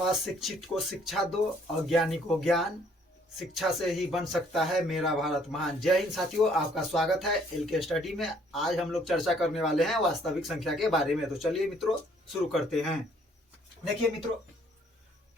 अशिक्षित को शिक्षा दो, अज्ञानी को ज्ञान, शिक्षा से ही बन सकता है मेरा भारत महान। जय हिंद साथियों, आपका स्वागत है एलके स्टडी में। आज हम लोग चर्चा करने वाले हैं वास्तविक संख्या के बारे में। तो चलिए मित्रों शुरू करते हैं। देखिए मित्रों,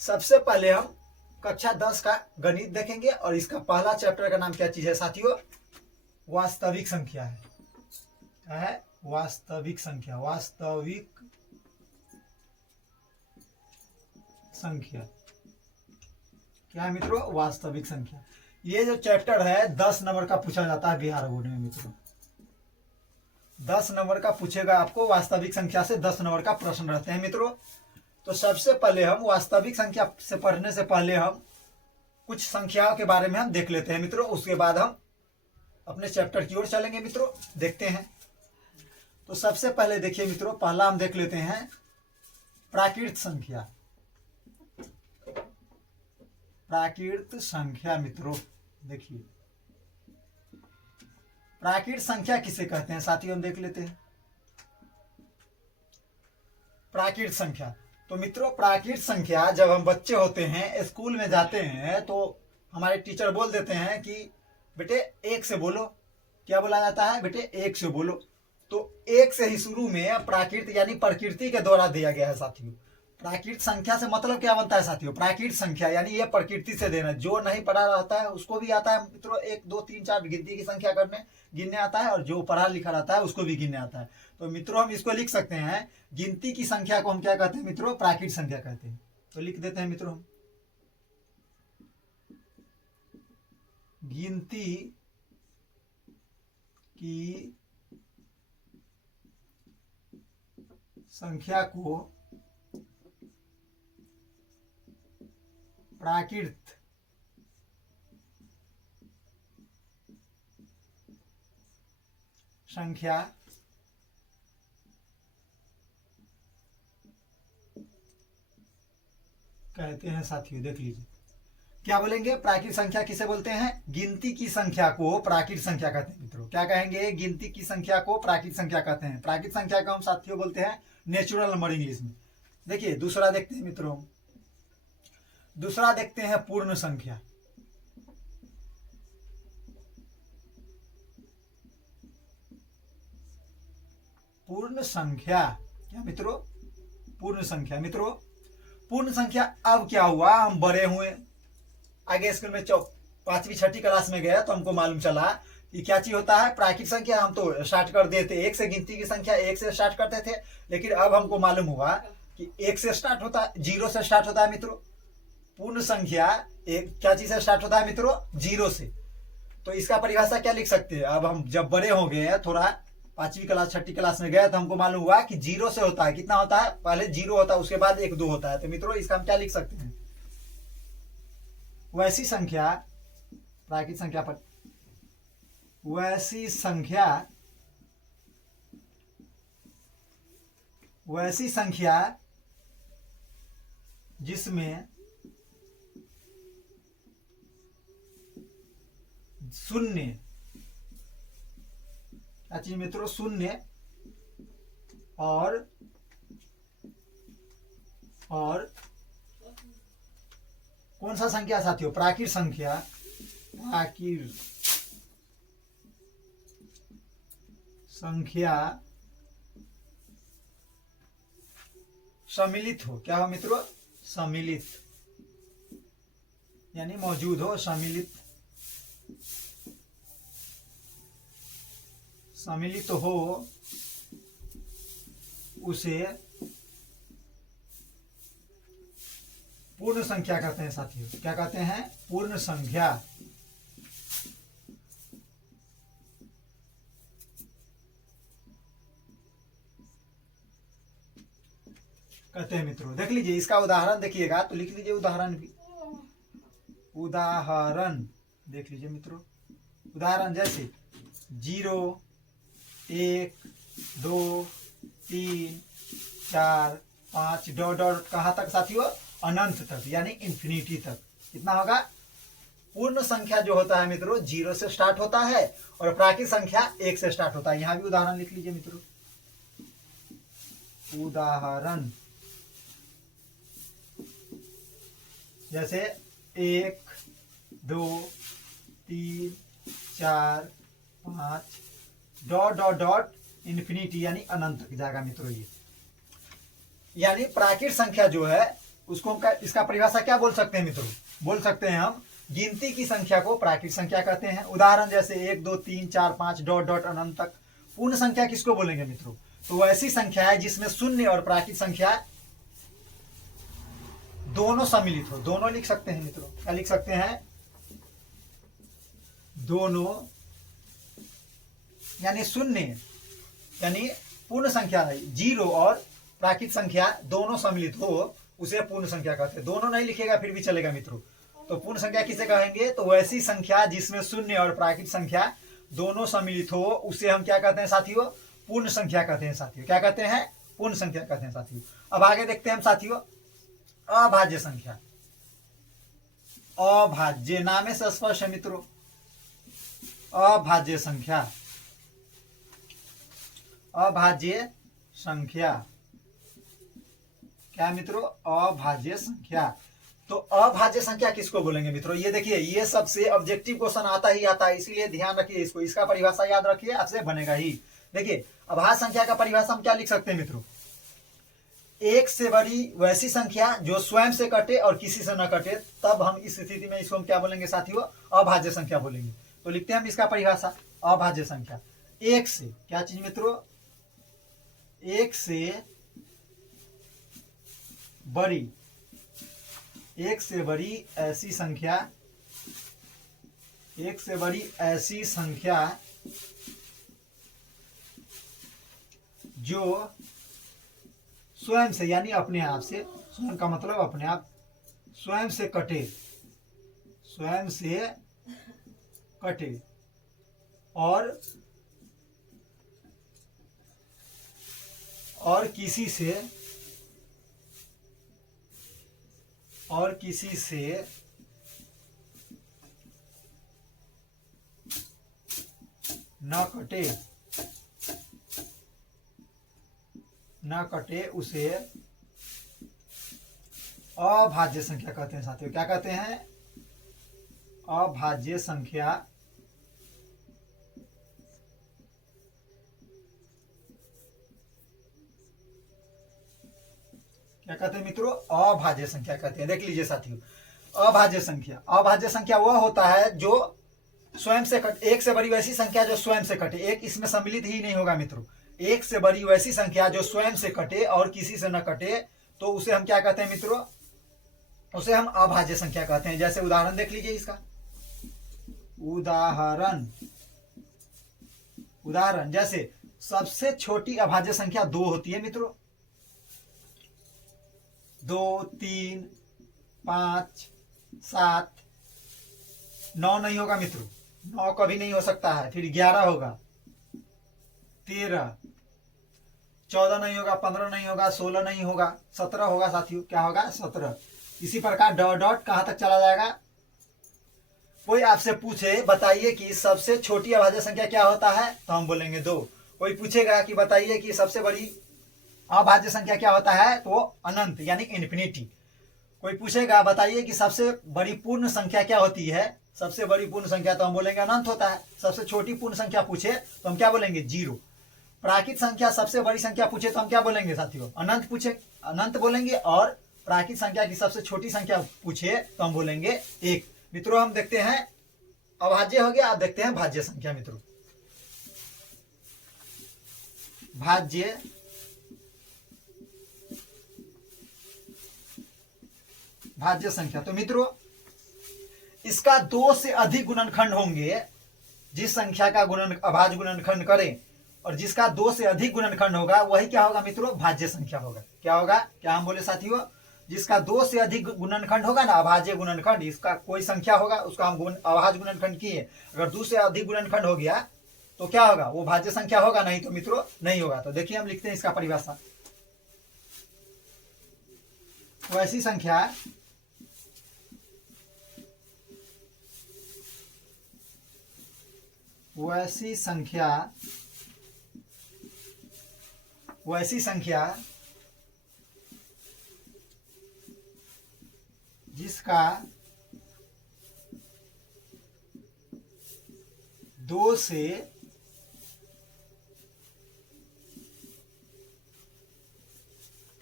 सबसे पहले हम कक्षा 10 का गणित देखेंगे और इसका पहला चैप्टर का नाम क्या चीज है साथियों? वास्तविक संख्या है। क्या है? वास्तविक संख्या। वास्तविक संख्या क्या है मित्रों? वास्तविक संख्या। ये जो चैप्टर है 10 नंबर का पूछा जाता है बिहार बोर्ड में मित्रों। 10 नंबर का पूछेगा आपको। वास्तविक संख्या से 10 नंबर का प्रश्न रहते हैं मित्रों। तो सबसे पहले हम वास्तविक संख्या से पढ़ने से पहले हम कुछ संख्याओं के बारे में हम देख लेते हैं मित्रों। उसके बाद हम अपने चैप्टर की ओर चलेंगे मित्रों। देखते हैं। तो सबसे पहले देखिए मित्रों, पहला हम देख लेते हैं प्राकृत संख्या। प्राकृत संख्या मित्रों, देखिए प्राकृत संख्या किसे कहते हैं साथियों? हम देख लेते हैं प्राकृत संख्या। तो मित्रों प्राकृत संख्या, जब हम बच्चे होते हैं स्कूल में जाते हैं तो हमारे टीचर बोल देते हैं कि बेटे 1 से बोलो। क्या बोला जाता है? बेटे 1 से बोलो। तो 1 से ही शुरू में प्राकृत यानी प्रकृति के द्वारा दिया गया है साथियों। प्राकृत संख्या से मतलब क्या बनता है साथियों? प्राकृत संख्या यानी ये प्रकृति से देना। जो नहीं पढ़ा रहता है उसको भी आता है मित्रों 1 2 3 4 गिनती की संख्या गिनने आता है, और जो पढ़ा लिखा रहता है उसको भी गिनने आता है। तो मित्रों हम इसको लिख सकते हैं, गिनती की संख्या को हम क्या कहते हैं मित्रों? प्राकृत संख्या कहते हैं। तो लिख देते हैं मित्रों हम गिनती की संख्या को प्राकृत संख्या कहते हैं साथियों। देख लीजिए क्या बोलेंगे? प्राकृत संख्या किसे बोलते हैं? गिनती की संख्या को प्राकृत संख्या कहते हैं मित्रों। क्या कहेंगे? गिनती की संख्या को प्राकृत संख्या कहते हैं। प्राकृत संख्या को हम साथियों बोलते हैं नेचुरल नंबर इंग्लिश में। देखिए दूसरा देखते हैं मित्रों। दूसरा देखते हैं पूर्ण संख्या। पूर्ण संख्या क्या मित्रों? पूर्ण संख्या मित्रों, पूर्ण संख्या अब क्या हुआ? हम बड़े हुए, आगे स्कूल में 5वीं 6वीं क्लास में गए तो हमको मालूम चला कि क्या चीज होता है प्राकृत संख्या। हम तो स्टार्ट कर देते 1 से, गिनती की संख्या 1 से स्टार्ट करते थे। लेकिन अब हमको मालूम हुआ कि 1 से स्टार्ट होता है, 0 से स्टार्ट होता है मित्रों। पूर्ण संख्या एक क्या चीज से स्टार्ट होता है मित्रों? 0 से। तो इसका परिभाषा क्या लिख सकते हैं? अब हम जब बड़े हो गए, थोड़ा 5वीं क्लास 6वीं क्लास में गए तो हमको मालूम हुआ कि 0 से होता है। कितना होता है? पहले 0 होता है, उसके बाद 1 2 होता है। तो मित्रों इसका हम क्या लिख सकते हैं? वैसी संख्या, प्राकृत संख्या पर वैसी संख्या जिसमें शून्य, क्या चीज मित्रों? शून्य और कौन सा संख्या साथियों? प्राकृत संख्या। प्राकृत संख्या सम्मिलित हो। क्या हो मित्रों? सम्मिलित यानी मौजूद हो। सम्मिलित हो, उसे पूर्ण संख्या कहते हैं साथियों। क्या कहते हैं? पूर्ण संख्या। कहते हैं मित्रों। देख लीजिए इसका उदाहरण देखिएगा तो लिख लीजिए उदाहरण भी। उदाहरण देख लीजिए मित्रों। उदाहरण जैसे 0 1 2 3 4 5 डॉट डॉट कहाँ तक साथियों? अनंत तक यानी इंफिनिटी तक। कितना होगा? पूर्ण संख्या जो होता है मित्रों 0 से स्टार्ट होता है और प्राकृत संख्या 1 से स्टार्ट होता है। यहां भी उदाहरण लिख लीजिए मित्रों। उदाहरण जैसे 1 2 3 4 5 डॉट डॉट डॉट इन्फिनिटी यानी अनंत तक जाएगा मित्रों। ये यानी प्राकृत संख्या जो है उसको हम इसका परिभाषा क्या बोल सकते हैं मित्रों? बोल सकते हैं हम गिनती की संख्या को प्राकृत संख्या कहते हैं। उदाहरण जैसे 1 2 3 4 5 डॉट डॉट अनंत तक। पूर्ण संख्या किसको बोलेंगे मित्रों? तो ऐसी संख्या है जिसमें शून्य और प्राकृत संख्या दोनों सम्मिलित हो। दोनों लिख सकते हैं मित्रों, क्या लिख सकते हैं? दोनों, यानी शून्य यानी पूर्ण संख्या जीरो और प्राकृत संख्या दोनों सम्मिलित हो उसे पूर्ण संख्या कहते हैं। दोनों नहीं लिखेगा फिर भी चलेगा मित्रों। तो पूर्ण संख्या किसे कहेंगे? तो वैसी संख्या जिसमें शून्य और प्राकृत संख्या दोनों सम्मिलित हो उसे हम क्या कहते हैं साथियों? पूर्ण संख्या कहते हैं साथियों। क्या कहते हैं? पूर्ण संख्या कहते हैं साथियों। अब आगे देखते हैं हम साथियों अभाज्य संख्या। अभाज्य नाम से स्पष्ट है मित्रों, अभाज्य संख्या। अभाज्य संख्या क्या मित्रों? अभाज्य संख्या। तो अभाज्य संख्या किसको बोलेंगे मित्रों? ये देखिए, ये सबसे ऑब्जेक्टिव क्वेश्चन आता ही आता है, इसलिए ध्यान रखिए इसको। इसका परिभाषा याद रखिए, आपसे बनेगा ही। देखिए अभाज्य संख्या का परिभाषा हम क्या लिख सकते हैं मित्रों? एक से बड़ी वैसी संख्या जो स्वयं से कटे और किसी से न कटे, तब हम इस स्थिति में इसको हम क्या बोलेंगे साथियों? अभाज्य संख्या बोलेंगे। तो लिखते हैं हम इसका परिभाषा। अभाज्य संख्या एक से क्या चीज मित्रों? एक से बड़ी, एक से बड़ी ऐसी संख्या, एक से बड़ी ऐसी संख्या जो स्वयं से यानी अपने आप से, स्वयं का मतलब अपने आप, स्वयं से कटे, स्वयं से कटे और किसी से न कटे उसे अभाज्य संख्या कहते हैं साथियों। क्या कहते हैं? अभाज्य संख्या। क्या कहते हैं मित्रों? अभाज्य संख्या कहते हैं। देख लीजिए साथियों, अभाज्य संख्या, अभाज्य संख्या वह होता है जो स्वयं से कटे। एक से बड़ी वैसी संख्या जो स्वयं से कटे, एक इसमें सम्मिलित ही नहीं होगा मित्रों। एक से बड़ी वैसी संख्या जो स्वयं से कटे और किसी से न कटे, तो उसे हम क्या कहते हैं मित्रों? उसे हम अभाज्य संख्या कहते हैं। जैसे उदाहरण देख लीजिए इसका। उदाहरण जैसे सबसे छोटी अभाज्य संख्या 2 होती है मित्रों। 2 3 5 7 9 नहीं होगा मित्रों, 9 कभी नहीं हो सकता है। फिर 11 होगा, 13 14 नहीं होगा, 15 नहीं होगा, 16 नहीं होगा, 17 होगा साथियों। क्या होगा? 17। इसी प्रकार डॉट डॉट कहां तक चला जाएगा? कोई आपसे पूछे बताइए कि सबसे छोटी अभाज्य संख्या क्या होता है, तो हम बोलेंगे 2। कोई पूछेगा कि बताइए कि सबसे बड़ी अभाज्य संख्या क्या होता है, तो अनंत यानी इन्फिनिटी। कोई पूछेगा बताइए कि सबसे बड़ी पूर्ण संख्या क्या होती है, सबसे बड़ी पूर्ण संख्या, तो हम बोलेंगे अनंत होता है। सबसे छोटी पूर्ण संख्या पूछे तो हम क्या बोलेंगे? 0। प्राकृत संख्या सबसे बड़ी संख्या पूछे तो हम क्या बोलेंगे साथियों? अनंत पूछे, अनंत बोलेंगे। और प्राकृत संख्या की सबसे छोटी संख्या पूछे तो हम बोलेंगे 1। मित्रों हम देखते हैं अभाज्य हो गया, अब देखते हैं भाज्य संख्या मित्रों। भाज्य संख्या, तो मित्रों इसका 2 से अधिक गुणनखंड होंगे। जिस संख्या का अभाज्य गुणनखंड करें और जिसका 2 से अधिक गुणनखंड होगा वही क्या होगा मित्रों? भाज्य संख्या होगा। क्या होगा? क्या हम बोले साथियों? जिसका 2 से अधिक गुणनखंड होगा ना, अभाज्य गुणनखंड, इसका कोई संख्या होगा उसका हम अभाज्य गुणनखंड किए। अगर 2 से अधिक गुणनखंड हो गया तो क्या होगा? वो भाज्य संख्या होगा, नहीं तो मित्रों नहीं होगा। तो देखिए हम लिखते हैं इसका परिभाषा। वैसी संख्या जिसका 2 से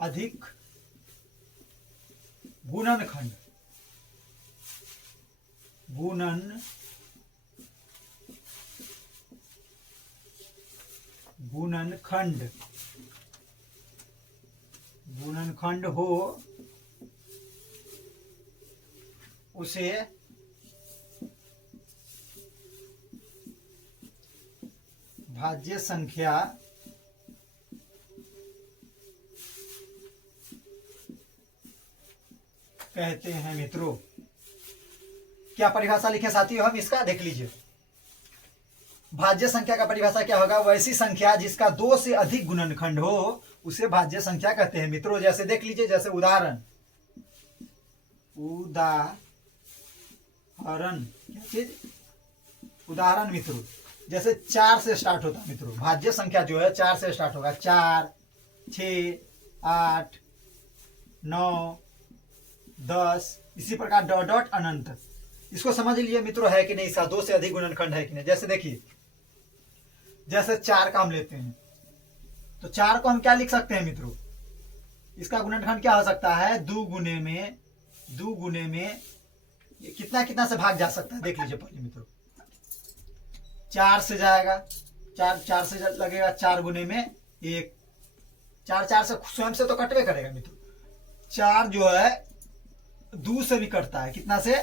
अधिक गुणनखंड गुणनखंड हो उसे भाज्य संख्या कहते हैं मित्रों। क्या परिभाषा लिखे साथियों हम इसका, देख लीजिए। भाज्य संख्या का परिभाषा क्या होगा? वैसी संख्या जिसका 2 से अधिक गुणनखंड हो उसे भाज्य संख्या कहते हैं मित्रों। जैसे देख लीजिए, जैसे उदाहरण क्या चीज? उदाहरण मित्रों, जैसे 4 से स्टार्ट होता है मित्रों। भाज्य संख्या जो है 4 से स्टार्ट होगा। 4, 6, 8, 9, 10, इसी प्रकार डॉट डॉट अनंत। इसको समझ लीजिए मित्रों, है कि नहीं, इसका 2 से अधिक गुणनखंड है कि नहीं। जैसे देखिए, जैसे 4 का हम लेते हैं तो 4 को हम क्या लिख सकते हैं मित्रों? इसका गुणनखंड क्या हो सकता है? 2 गुने में ये कितना से भाग जा सकता है? देख लीजिए पहले मित्रों। 4 से जाएगा, 4 से लगेगा, 4 गुने में 1, 4 से स्वयं से तो कटवे करेगा मित्रों। 4 जो है 2 से भी कटता है। कितना से?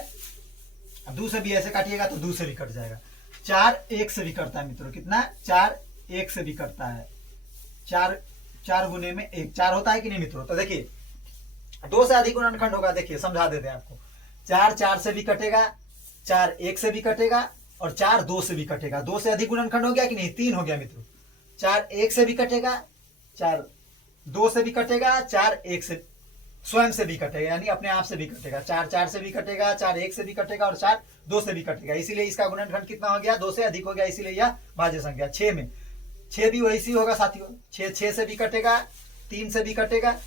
2 से भी ऐसे काटिएगा तो 2 से भी कट जाएगा। 4 1 से भी कटता है मित्रों। कितना? 4 1 से भी कटता है। 4 गुने में 1, 4 होता है कि नहीं मित्रों? तो देखिए 2 से अधिक गुणनखंड होगा। देखिए समझा देते हैं आपको। 4 से भी कटेगा, 4 1 से भी कटेगा और 4 2 से भी कटेगा। 2 से अधिक गुणनखंड हो गया कि नहीं? 3 हो गया मित्रों। 4 1 से भी कटेगा, 4 2 से भी कटेगा, 4 1 से स्वयं से भी कटेगा, यानी अपने आप से भी कटेगा। 4 से भी कटेगा, 4 1 से भी कटेगा और 4 2 से भी कटेगा। इसीलिए इसका गुणनखंड कितना हो गया? 2 से अधिक हो गया, इसीलिए यह भाज्य संख्या। 6 में 6 भी वैसी होगा साथियों। 6 से भी कटेगा, 3 से भी कटेगा,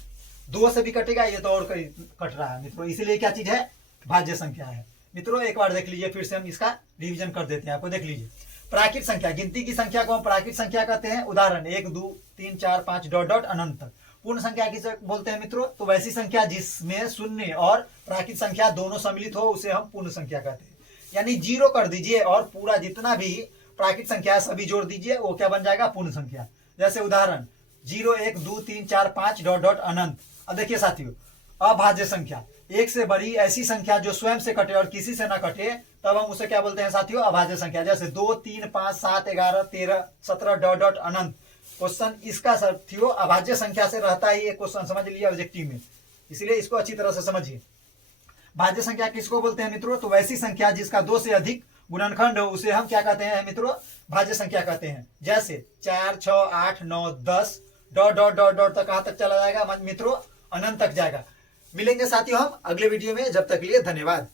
2 से भी कटेगा, ये तो और कट रहा है मित्रों। इसीलिए क्या चीज है? भाज्य संख्या है मित्रों। एक बार देख लीजिए, फिर से हम इसका रिवीजन कर देते हैं आपको। देख लीजिए, प्राकृत संख्या, गिनती की संख्या को हम प्राकृत संख्या कहते हैं। उदाहरण 1 2 3 4 5 डॉट डॉट अनंत तक। पूर्ण संख्या किसे बोलते हैं मित्रों? तो वैसी संख्या जिसमें शून्य और प्राकृत संख्या दोनों सम्मिलित हो उसे हम पूर्ण संख्या कहते हैं। यानी 0 कर दीजिए और पूरा जितना भी प्राकृत संख्या है सभी जोड़ दीजिए, वो क्या बन जाएगा? पूर्ण संख्या। जैसे उदाहरण 0 1 2 3 4 5 डॉट डॉट अनंत। अब देखिए साथियों, अभाज्य संख्या, 1 से बड़ी ऐसी संख्या जो स्वयं से कटे और किसी से ना कटे, तब हम उसे क्या बोलते हैं साथियों? अभाज्य संख्या। जैसे 2 3 5 7 11 13 17 डॉट डॉट अनंत। क्वेश्चन इसका साथियों अभाज्य संख्या से रहता ही। एक क्वेश्चन समझ लीजिए ऑब्जेक्टिव में, इसलिए इसको अच्छी तरह से समझिए। भाज्य संख्या किसको बोलते हैं मित्रों? तो वैसी संख्या जिसका 2 से अधिक गुणनखंड हो उसे हम क्या कहते हैं मित्रों? भाज्य संख्या कहते हैं। जैसे 4 6 8 9 10 डॉट डॉट डॉट डॉट तक कहां तक चला जाएगा मित्रों? अनंत तक जाएगा। मिलेंगे साथियों हम अगले वीडियो में, जब तक के लिए धन्यवाद।